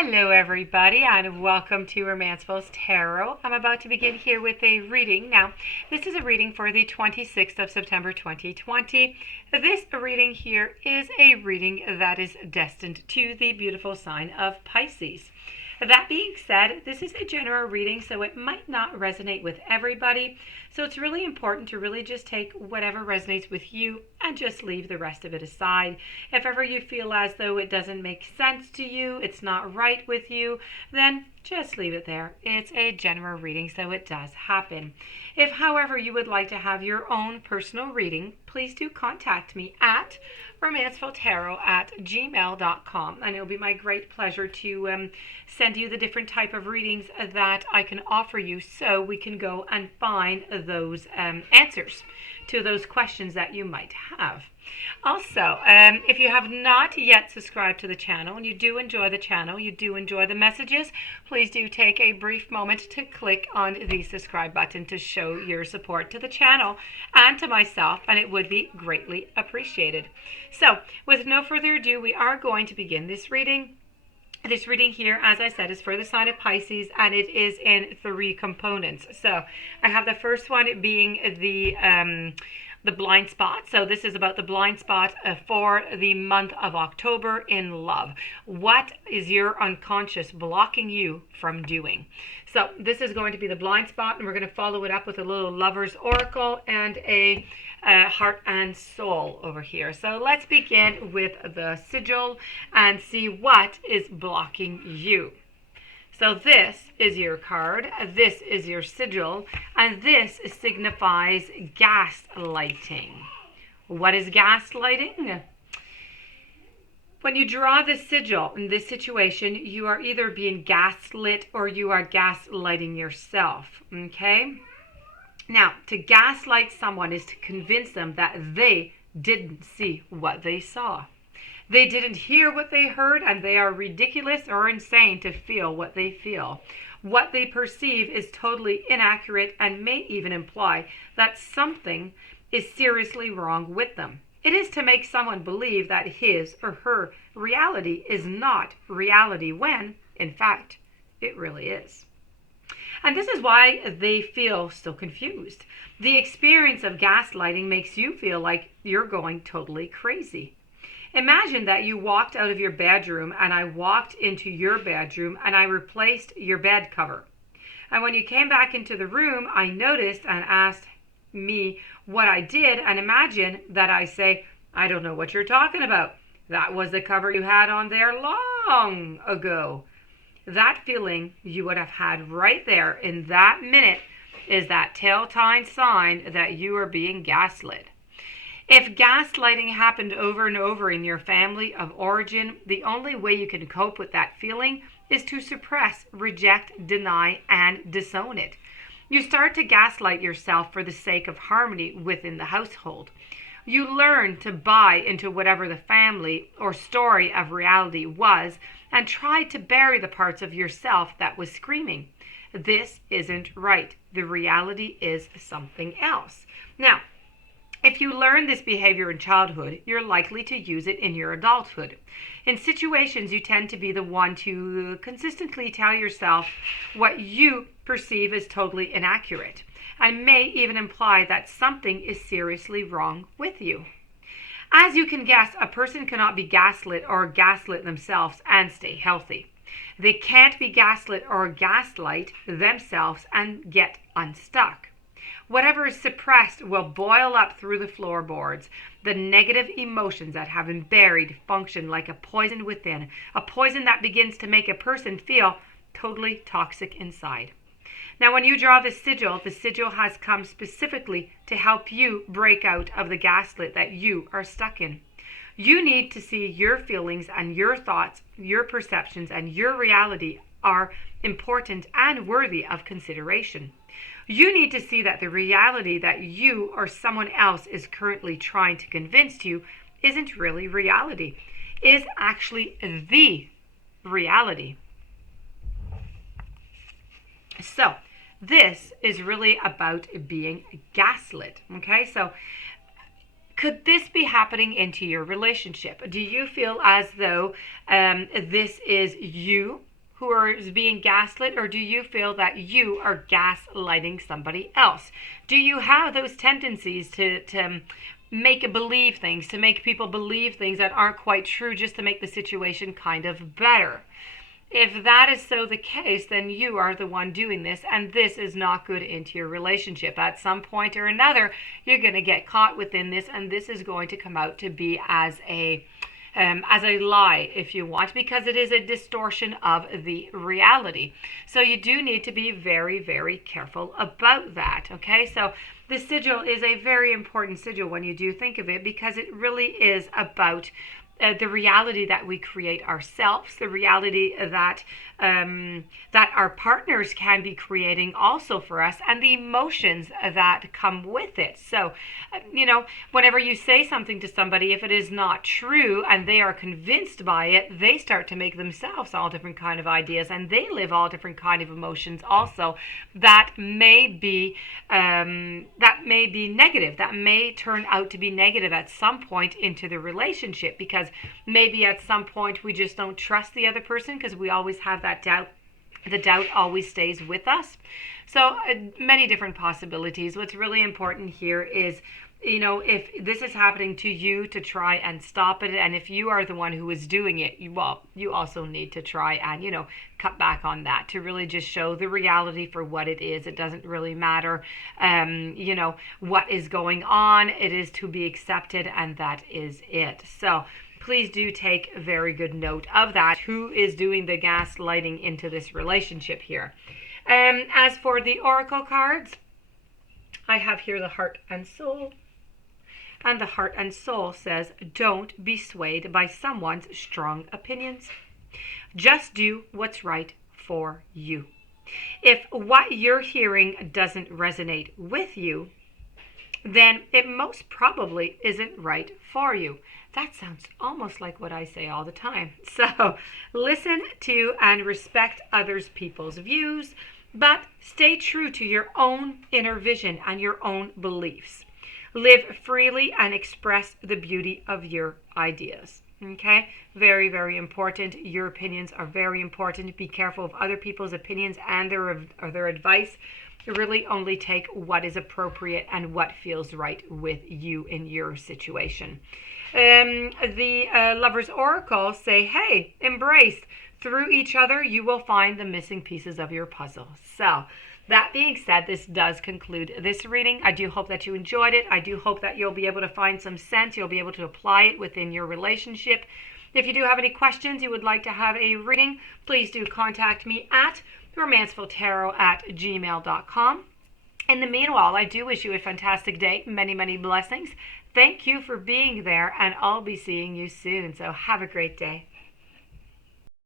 Hello everybody and welcome to Romancefull's Tarot. I'm about to begin here with a reading. Now, this is a reading for the 26th of September 2020. This reading here is a reading that is destined to the beautiful sign of Pisces. That being said, this is a general reading, so it might not resonate with everybody. So it's really important to really just take whatever resonates with you and just leave the rest of it aside. If ever you feel as though it doesn't make sense to you, it's not right with you, then just leave it there. It's a general reading, so it does happen. If, however, you would like to have your own personal reading, please do contact me at romancefulltarot@gmail.com, and it'll be my great pleasure to send you the different type of readings that I can offer you, so we can go and find those answers to those questions that you might have. Also, if you have not yet subscribed to the channel and you do enjoy the channel, you do enjoy the messages, please do take a brief moment to click on the subscribe button to show your support to the channel and to myself, and it would be greatly appreciated. So, with no further ado, we are going to begin this reading. This reading here, as I said, is for the sign of Pisces, and it is in 3 components. So, I have the first one being the blind spot. So this is about the blind spot for the month of October in love. What is your unconscious blocking you from doing? So this is going to be the blind spot, and we're going to follow it up with a little lover's oracle and a heart and soul over here. So let's begin with the sigil and see what is blocking you. So this is your card, this is your sigil, and this signifies gaslighting. What is gaslighting? When you draw the sigil in this situation, you are either being gaslit or you are gaslighting yourself, okay? Now, to gaslight someone is to convince them that they didn't see what they saw. They didn't hear what they heard, and they are ridiculous or insane to feel what they feel. What they perceive is totally inaccurate and may even imply that something is seriously wrong with them. It is to make someone believe that his or her reality is not reality when, in fact, it really is. And this is why they feel so confused. The experience of gaslighting makes you feel like you're going totally crazy. Imagine that you walked out of your bedroom and I walked into your bedroom and I replaced your bed cover. And when you came back into the room, I noticed and asked me what I did, and imagine that I say, I don't know what you're talking about. That was the cover you had on there long ago. That feeling you would have had right there in that minute is that telltale sign that you are being gaslit. If gaslighting happened over and over in your family of origin, the only way you can cope with that feeling is to suppress, reject, deny, and disown it. You start to gaslight yourself for the sake of harmony within the household. You learn to buy into whatever the family or story of reality was and try to bury the parts of yourself that was screaming, "This isn't right. The reality is something else." Now, if you learn this behavior in childhood, you're likely to use it in your adulthood. In situations, you tend to be the one to consistently tell yourself what you perceive as totally inaccurate, and may even imply that something is seriously wrong with you. As you can guess, a person cannot be gaslit or gaslit themselves and stay healthy. They can't be gaslit or gaslight themselves and get unstuck. Whatever is suppressed will boil up through the floorboards. The negative emotions that have been buried function like a poison within, a poison that begins to make a person feel totally toxic inside. Now, when you draw the sigil has come specifically to help you break out of the gaslit that you are stuck in. You need to see your feelings and your thoughts, your perceptions, and your reality are important and worthy of consideration. You need to see that the reality that you or someone else is currently trying to convince you isn't really reality, is actually the reality. So, this is really about being gaslit, okay? So, could this be happening into your relationship? Do you feel as though this is you who is being gaslit, or do you feel that you are gaslighting somebody else? Do you have those tendencies to make believe things, to make people believe things that aren't quite true just to make the situation kind of better? If that is so the case, then you are the one doing this, and this is not good into your relationship. At some point or another, you're going to get caught within this, and this is going to come out to be as a lie, if you want, because it is a distortion of the reality. So you do need to be very, very careful about that. Okay, so the sigil is a very important sigil when you do think of it, because it really is about the reality that we create ourselves, the reality that that our partners can be creating also for us, and the emotions that come with it. So, whenever you say something to somebody, if it is not true and they are convinced by it, they start to make themselves all different kind of ideas, and they live all different kind of emotions also that may be negative, that may turn out to be negative at some point into the relationship, because maybe at some point we just don't trust the other person, because we always have that doubt. The doubt always stays with us. So many different possibilities. What's really important here is, if this is happening to you, to try and stop it. And if you are the one who is doing it, you also need to try and, cut back on that, to really just show the reality for what it is. It doesn't really matter, what is going on. It is to be accepted, and that is it. So please do take very good note of that. Who is doing the gaslighting into this relationship here? As for the oracle cards, I have here the heart and soul. And the heart and soul says, don't be swayed by someone's strong opinions. Just do what's right for you. If what you're hearing doesn't resonate with you, then it most probably isn't right for you. That sounds almost like what I say all the time. So listen to and respect others people's views, but stay true to your own inner vision and your own beliefs. Live freely and express the beauty of your ideas. Okay? Very, very important. Your opinions are very important. Be careful of other people's opinions and their advice. Really only take what is appropriate and what feels right with you in your situation. The Lover's Oracle say, hey, embrace. Through each other, you will find the missing pieces of your puzzle. So, that being said, this does conclude this reading. I do hope that you enjoyed it. I do hope that you'll be able to find some sense. You'll be able to apply it within your relationship. If you do have any questions, you would like to have a reading, please do contact me at romancefulltarot@gmail.com. In the meanwhile, I do wish you a fantastic day. Many, many blessings. Thank you for being there, and I'll be seeing you soon. So have a great day.